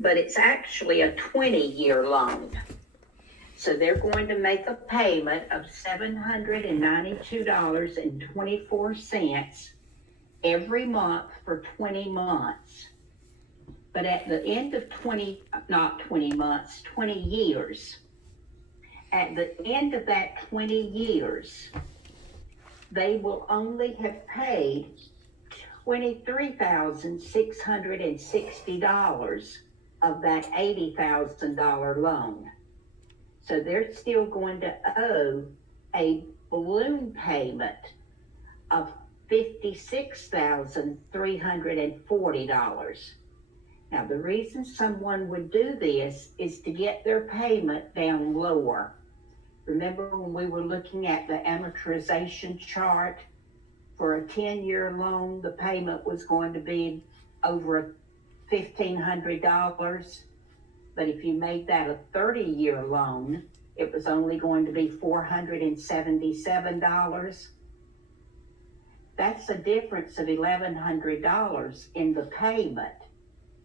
but it's actually a 20-year loan. So they're going to make a payment of $792.24 every month for 20 months. But at the end of 20 years, at the end of that 20 years, they will only have paid $23,660 of that $80,000 loan. So they're still going to owe a balloon payment of $56,340. Now, the reason someone would do this is to get their payment down lower. Remember when we were looking at the amortization chart for a 10-year loan, the payment was going to be over $1,500. But if you made that a 30-year loan, it was only going to be $477. That's a difference of $1,100 in the payment.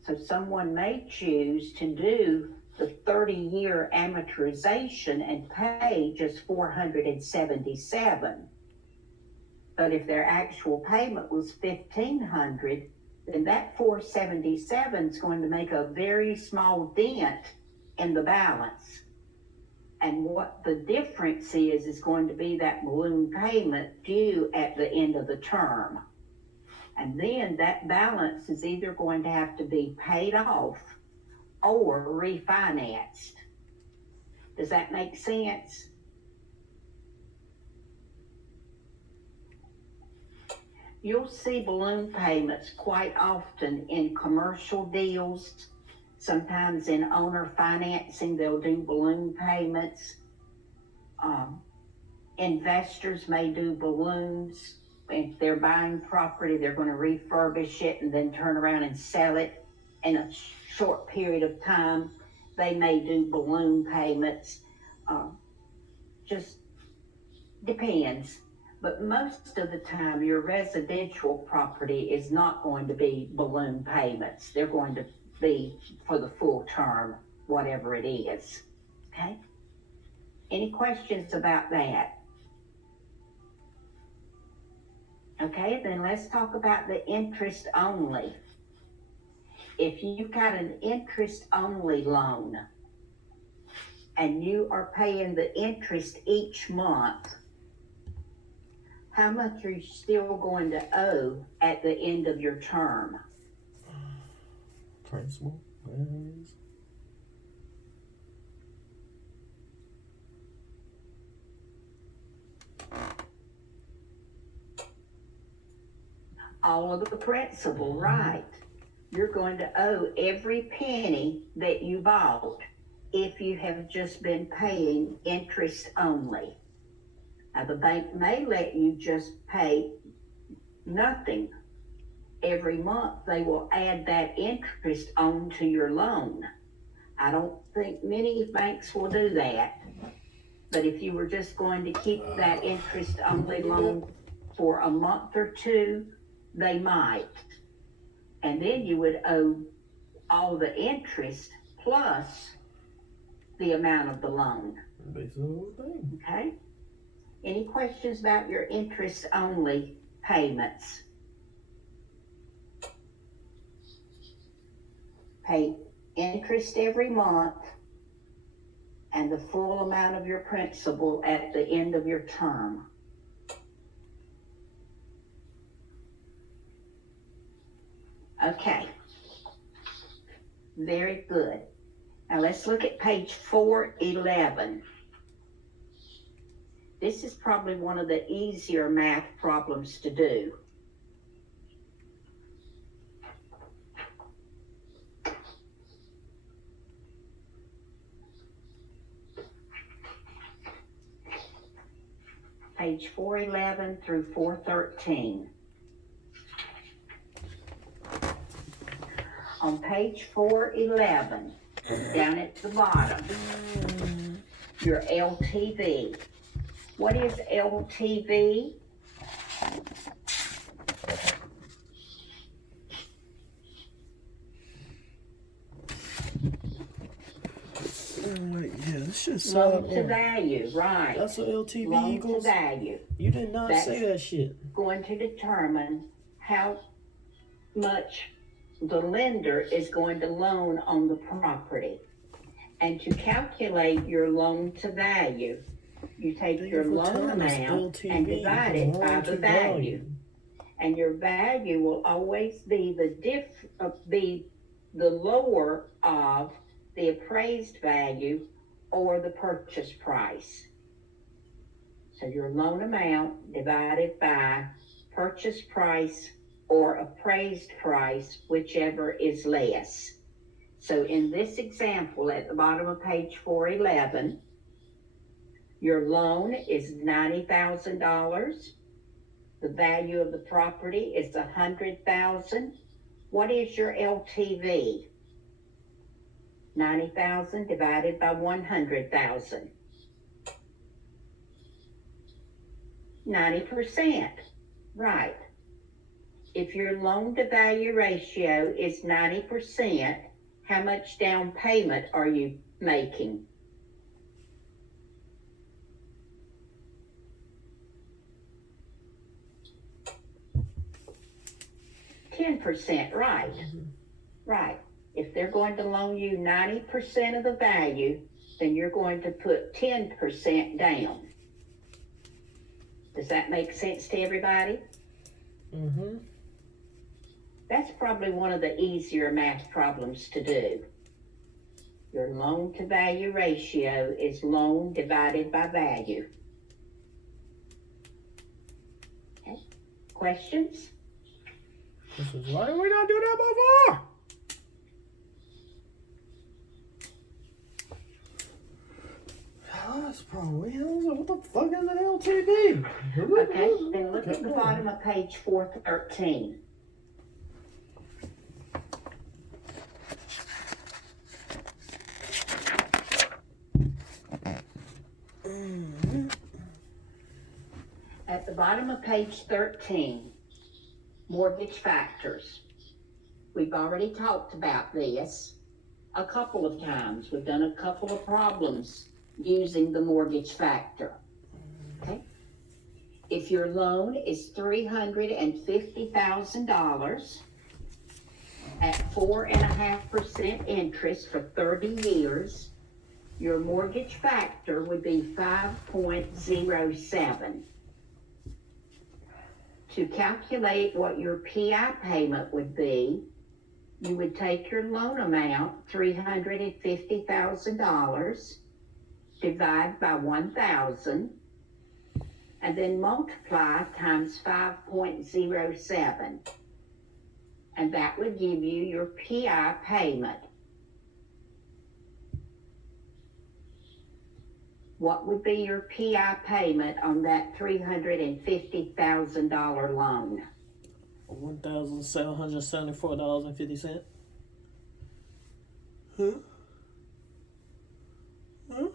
So someone may choose to do the 30-year amortization and pay just $477. But if their actual payment was $1,500, then that $477 is going to make a very small dent in the balance. And what the difference is going to be that balloon payment due at the end of the term. And then that balance is either going to have to be paid off or refinanced. Does that make sense? You'll see balloon payments quite often in commercial deals. Sometimes in owner financing, they'll do balloon payments. Investors may do balloons. If they're buying property, they're going to refurbish it and then turn around and sell it in a short period of time. They may do balloon payments. Just depends. But most of the time, your residential property is not going to be balloon payments. They're going to be for the full term, whatever it is. Okay? Any questions about that? Okay, then let's talk about the interest only. If you've got an interest only loan and you are paying the interest each month, how much are you still going to owe at the end of your term? Principal is all of the principal, right? You're going to owe every penny that you bought if you have just been paying interest only. Now, the bank may let you just pay nothing. Every month, they will add that interest onto your loan. I don't think many banks will do that. But if you were just going to keep that interest only loan for a month or two, they might. And then you would owe all the interest plus the amount of the loan. basically the whole thing. Okay? Any questions about your interest only payments? Pay interest every month and the full amount of your principal at the end of your term. Okay, very good. Now let's look at page 411. This is probably one of the easier math problems to do. Page 411 through 413. On page 411, down at the bottom, your LTV. What is LTV? Wait, yeah, this shit's Loan to value, right. That's what LTV Loan to equals? value. You did not That's say that shit. going to determine how much the lender is going to loan on the property. And to calculate your loan to value, you take your loan amount and divide it by the value. And your value will always be the lower of the appraised value or the purchase price. So your loan amount divided by purchase price or appraised price, whichever is less. So in this example, at the bottom of page 411, your loan is $90,000. The value of the property is $100,000. What is your LTV? 90,000 divided by 100,000. 90%, right. If your loan to value ratio is 90%, how much down payment are you making? %, right. Right. If they're going to loan you 90% of the value, then you're going to put 10% down. Does that make sense to everybody? Mm-hmm. That's probably one of the easier math problems to do. Your loan to value ratio is loan divided by value. Okay. Questions? Why did we not do that before? That's probably what the fuck is an LTV? Okay, then look at the bottom of page 413. At the bottom of page 13, mortgage factors. We've already talked about this a couple of times. We've done a couple of problems using the mortgage factor. Okay? If your loan is $350,000 at 4.5% interest for 30 years, your mortgage factor would be 5.07. To calculate what your PI payment would be, you would take your loan amount, $350,000, divide by 1,000, and then multiply times 5.07. And that would give you your PI payment. What would be your PI payment on that $350,000 loan? $1,774.50. Huh? Huh?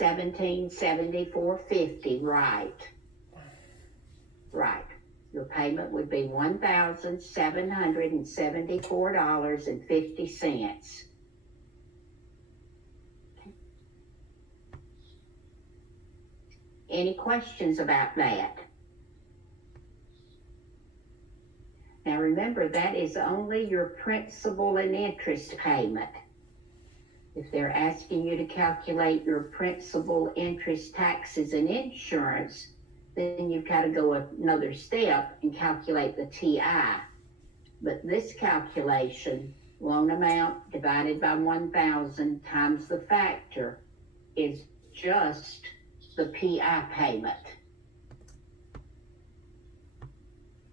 $1,774.50, right. Right. Your payment would be $1,774.50. Okay. Any questions about that? Now remember, that is only your principal and interest payment. If they're asking you to calculate your principal, interest, taxes, and insurance, then you've got to go another step and calculate the TI. But this calculation, loan amount divided by 1,000 times the factor, is just the PI payment.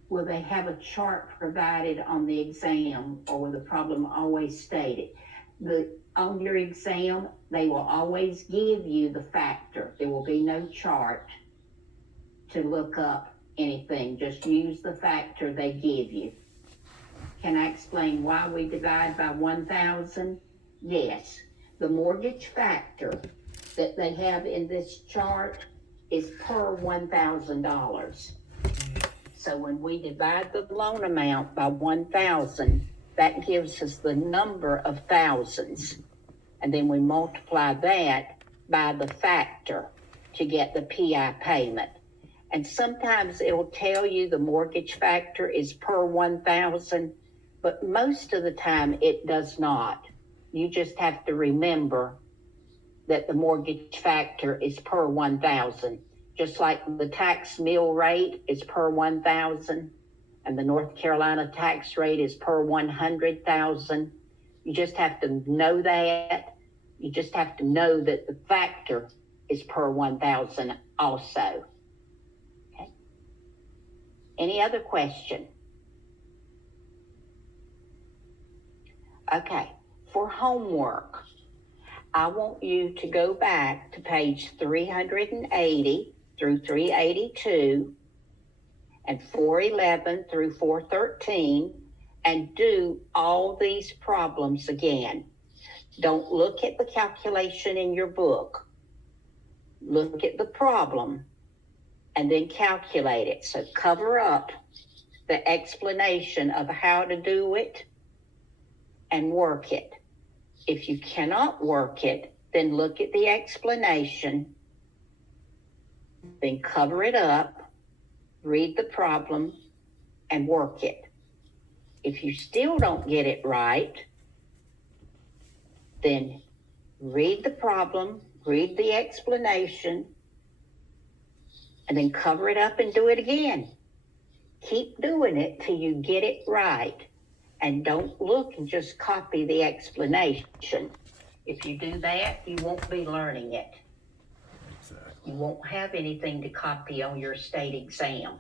Will they have a chart provided on the exam, or will the problem always state it? On your exam, they will always give you the factor. There will be no chart to look up anything. Just use the factor they give you. Can I explain why we divide by 1,000? Yes. The mortgage factor that they have in this chart is per $1,000. So when we divide the loan amount by 1,000, that gives us the number of thousands. And then we multiply that by the factor to get the PI payment. And sometimes it'll tell you the mortgage factor is per 1,000, but most of the time it does not. You just have to remember that the mortgage factor is per 1,000, just like the tax mill rate is per 1,000 and the North Carolina tax rate is per 100,000. You just have to know that. You just have to know that the factor is per 1,000 also. Okay. Any other question? Okay, for homework, I want you to go back to page 380 through 382 and 411 through 413 and do all these problems again. Don't look at the calculation in your book. Look at the problem and then calculate it. So cover up the explanation of how to do it and work it. If you cannot work it, then look at the explanation, then cover it up, read the problem, and work it. If you still don't get it right, then read the problem, read the explanation, and then cover it up and do it again. Keep doing it till you get it right. And don't look and just copy the explanation. If you do that, you won't be learning it. Exactly. You won't have anything to copy on your state exam.